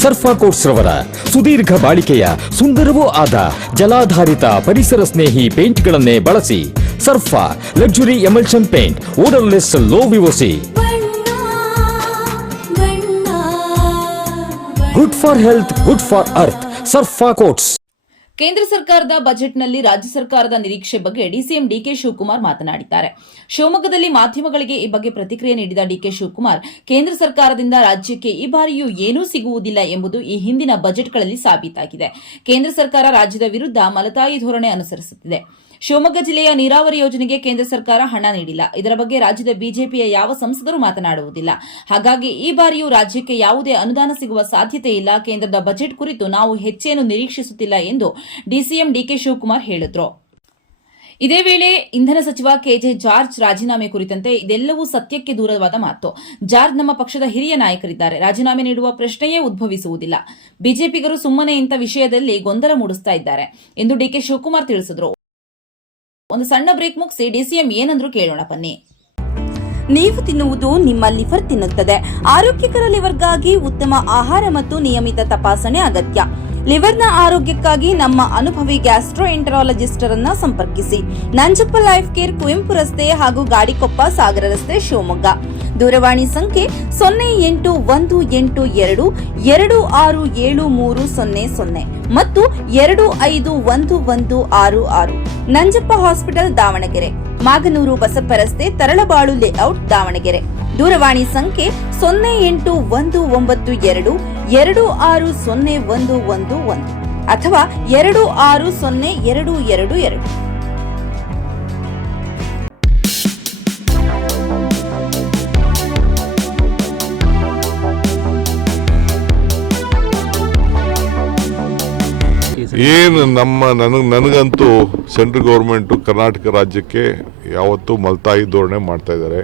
ಸರ್ಫಾ quotes ರವರ ಸುದೀರ್ಘ ಬಾಳಿಕೆಯ ಸುಂದರವೂ ಆದ ಜಲಾಧಾರಿತ ಪರಿಸರ ಸ್ನೇಹಿ ಪೇಂಟ್ಗಳನ್ನೇ ಬಳಸಿ Sarfa luxury emulsion paint odourless low VOC ಬಣ್ಣ ಬಣ್ಣ good for health good for earth Sarfa coats ಕೇಂದ್ರ ಸರ್ಕಾರದ ಬಜೆಟ್ನಲ್ಲಿ ರಾಜ್ಯ ಸರ್ಕಾರದ ನಿರೀಕ್ಷೆ ಬಗ್ಗೆ ಡಿಸಿಎಂ ಡಿಕೆ ಶಿವಕುಮಾರ್ ಮಾತನಾಡಿದ್ದಾರೆ. ಶಿವಮೊಗ್ಗದಲ್ಲಿ ಮಾಧ್ಯಮಗಳಿಗೆ ಈ ಬಗ್ಗೆ ಪ್ರತಿಕ್ರಿಯೆ ನೀಡಿದ ಡಿಕೆ ಶಿವಕುಮಾರ್, ಕೇಂದ್ರ ಸರ್ಕಾರದಿಂದ ರಾಜ್ಯಕ್ಕೆ ಈ ಬಾರಿಯೂ ಏನೂ ಸಿಗುವುದಿಲ್ಲ ಎಂಬುದು ಈ ಹಿಂದಿನ ಬಜೆಟ್ಗಳಲ್ಲಿ ಸಾಬೀತಾಗಿದೆ. ಕೇಂದ್ರ ಸರ್ಕಾರ ರಾಜ್ಯದ ವಿರುದ್ಧ ಮಲತಾಯಿ ಧೋರಣೆ ಅನುಸರಿಸುತ್ತಿದೆ. ಶಿವಮೊಗ್ಗ ಜಿಲ್ಲೆಯ ನೀರಾವರಿ ಯೋಜನೆಗೆ ಕೇಂದ್ರ ಸರ್ಕಾರ ಹಣ ನೀಡಿಲ್ಲ. ಇದರ ಬಗ್ಗೆ ರಾಜ್ಯದ ಬಿಜೆಪಿಯ ಯಾವ ಸಂಸದರು ಮಾತನಾಡುವುದಿಲ್ಲ. ಹಾಗಾಗಿ ಈ ಬಾರಿಯೂ ರಾಜ್ಯಕ್ಕೆ ಯಾವುದೇ ಅನುದಾನ ಸಿಗುವ ಸಾಧ್ಯತೆ ಇಲ್ಲ. ಕೇಂದ್ರದ ಬಜೆಟ್ ಕುರಿತು ನಾವು ಹೆಚ್ಚೇನು ನಿರೀಕ್ಷಿಸುತ್ತಿಲ್ಲ ಎಂದು ಡಿಸಿಎಂ ಡಿಕೆ ಶಿವಕುಮಾರ್ ಹೇಳಿದ್ರು. ಇದೇ ವೇಳೆ ಇಂಧನ ಸಚಿವ ಕೆಜೆ ಜಾರ್ಜ್ ರಾಜೀನಾಮೆ ಕುರಿತಂತೆ ಇದೆಲ್ಲವೂ ಸತ್ಯಕ್ಕೆ ದೂರವಾದ ಮಾತು. ಜಾರ್ಜ್ ನಮ್ಮ ಪಕ್ಷದ ಹಿರಿಯ ನಾಯಕರಿದ್ದಾರೆ. ರಾಜೀನಾಮೆ ನೀಡುವ ಪ್ರಶ್ನೆಯೇ ಉದ್ಭವಿಸುವುದಿಲ್ಲ. ಬಿಜೆಪಿಗರು ಸುಮ್ಮನೆ ಇಂಥ ವಿಷಯದಲ್ಲಿ ಗೊಂದಲ ಮೂಡಿಸ್ತಾ ಇದ್ದಾರೆ ಎಂದು ಡಿಕೆ ಶಿವಕುಮಾರ್ ತಿಳಿಸಿದ್ರು. ಒಂದು ಸಣ್ಣ ಬ್ರೇಕ್ ಮುಗಿಸಿ ಡಿಸಿಎಂ ಏನಂದ್ರು ಕೇಳೋಣ ಬನ್ನಿ. ನೀವು ತಿನ್ನುವುದು ನಿಮ್ಮ ಲಿವರ್ ತಿನ್ನುತ್ತದೆ. ಆರೋಗ್ಯಕರ ಲಿವರ್ಗಾಗಿ ಉತ್ತಮ ಆಹಾರ ಮತ್ತು ನಿಯಮಿತ ತಪಾಸಣೆ ಅಗತ್ಯ. ಲಿವರ್ನ ಆರೋಗ್ಯಕ್ಕಾಗಿ ನಮ್ಮ ಅನುಭವಿ ಗ್ಯಾಸ್ಟ್ರೋ ಎಂಟರಾಲಜಿಸ್ಟರನ್ನ ಸಂಪರ್ಕಿಸಿ. ನಂಜಪ್ಪ ಲೈಫ್ ಕೇರ್ ಕುವೆಂಪು ರಸ್ತೆ ಹಾಗೂ ಗಾಡಿಕೊಪ್ಪ ಸಾಗರ ರಸ್ತೆ ಶಿವಮೊಗ್ಗ. ದೂರವಾಣಿ ಸಂಖ್ಯೆ ಸೊನ್ನೆ ಎಂಟು ಒಂದು ಎಂಟು ಎರಡು ಎರಡು ಆರು ಏಳು ಮೂರು ಸೊನ್ನೆ ಸೊನ್ನೆ ಮತ್ತು ಎರಡು ಐದು ಒಂದು ಒಂದು ಆರು ಆರು. ನಂಜಪ್ಪ ಹಾಸ್ಪಿಟಲ್ ದಾವಣಗೆರೆ. ಮಾಗನೂರು ಬಸಪ್ಪ ರಸ್ತೆ ತರಳಬಾಳು ಲೇಔಟ್ ದಾವಣಗೆರೆ. ದೂರವಾಣಿ ಸಂಖ್ಯೆ ಸೊನ್ನೆ ಎಂಟು ಒಂದು ಒಂಬತ್ತು ಎರಡು ಎರಡು ಆರು ಸೊನ್ನೆ ಒಂದು ಒಂದು ಒಂದು ಅಥವಾ ಎರಡು ಆರು ಸೊನ್ನೆ ಎರಡು ಎರಡು ಎರಡು. ಏನು ನಮ್ಮ ನನಗೆ ನನಗಂತೂ ಸೆಂಟ್ರಲ್ ಗೌರ್ಮೆಂಟು ಕರ್ನಾಟಕ ರಾಜ್ಯಕ್ಕೆ ಯಾವತ್ತೂ ಮಲ್ತಾಯಿ ಧೋರಣೆ ಮಾಡ್ತಾ ಇದ್ದಾರೆ.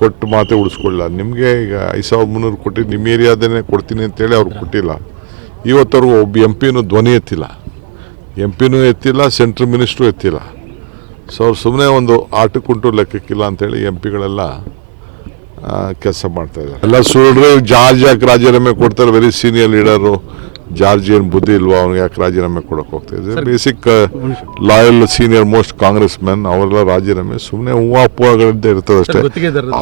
ಕೊಟ್ಟು ಮಾತೆ ಉಳಿಸ್ಕೊಳ್ಳಿಲ್ಲ. ನಿಮಗೆ ಈಗ ಐದು ಸಾವಿರದ ಮುನ್ನೂರು ಕೊಟ್ಟು ನಿಮ್ಮ ಏರಿಯಾದನ್ನೇ ಕೊಡ್ತೀನಿ ಅಂತೇಳಿ ಅವ್ರು ಕೊಟ್ಟಿಲ್ಲ. ಇವತ್ತವ್ರಿಗೂ ಒಬ್ಬ ಎಂ ಪಿನೂ ಧ್ವನಿ ಎತ್ತಿಲ್ಲ. ಎಂ ಪಿನೂ ಎತ್ತಿಲ್ಲ, ಸೆಂಟ್ರಲ್ ಮಿನಿಸ್ಟ್ರು ಎತ್ತಿಲ್ಲ. ಸೊ ಅವ್ರು ಸುಮ್ಮನೆ ಒಂದು ಆಟಕ್ಕುಂಟು ಲೆಕ್ಕಕ್ಕಿಲ್ಲ ಅಂತೇಳಿ ಎಂ ಪಿಗಳೆಲ್ಲ ಕೆಲಸ ಮಾಡ್ತಾ ಇದ್ದಾರೆ. ಎಲ್ಲ ಸುಳ್ಳು ಜಾರ್ಜ್ ಯಾಕೆ ರಾಜೀನಾಮೆ ಕೊಡ್ತಾರೆ ವೆರಿ ಸೀನಿಯರ್ ಲೀಡರು ಜಾರ್ಜ್ ಏನು ಬುದ್ಧಿ ಇಲ್ವಾ ಅವ್ನಿಗೆ ಯಾಕೆ ರಾಜೀನಾಮೆ ಕೊಡಕ್ಕೆ ಹೋಗ್ತಿದ್ದೆ basic loyal senior most Congress men ಅವರೆಲ್ಲ ರಾಜೀನಾಮೆ ಸುಮ್ಮನೆ ಹೂವು ಪೂವಗಳಿಂದ ಇರ್ತದೆ ಅಷ್ಟೇ.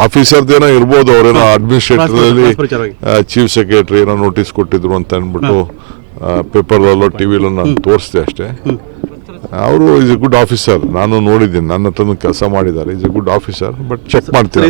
ಆಫೀಸರ್ದೇನೋ ಇರ್ಬೋದು ಅವರೇನೋ ಅಡ್ಮಿನಿಸ್ಟ್ರೇಟರ್ದಲ್ಲಿ ಚೀಫ್ ಸೆಕ್ರೆಟರಿ ಏನೋ ನೋಟಿಸ್ ಕೊಟ್ಟಿದ್ರು ಅಂತ ಅಂದ್ಬಿಟ್ಟು ಪೇಪರ್ಲಲ್ಲೋ ಟಿ ವಿಲೋ ನಾನು ತೋರಿಸ್ದೆ ಅಷ್ಟೇ. ಅವರು ಇಸ್ ಎ ಗುಡ್ ಆಫೀಸರ್ ನಾನು ನೋಡಿದ್ದೀನಿ ನನ್ನ ಹತ್ರ ಕೆಲಸ ಮಾಡಿದ್ದಾರೆ is a good officer but check ಮಾಡ್ತೀನಿ.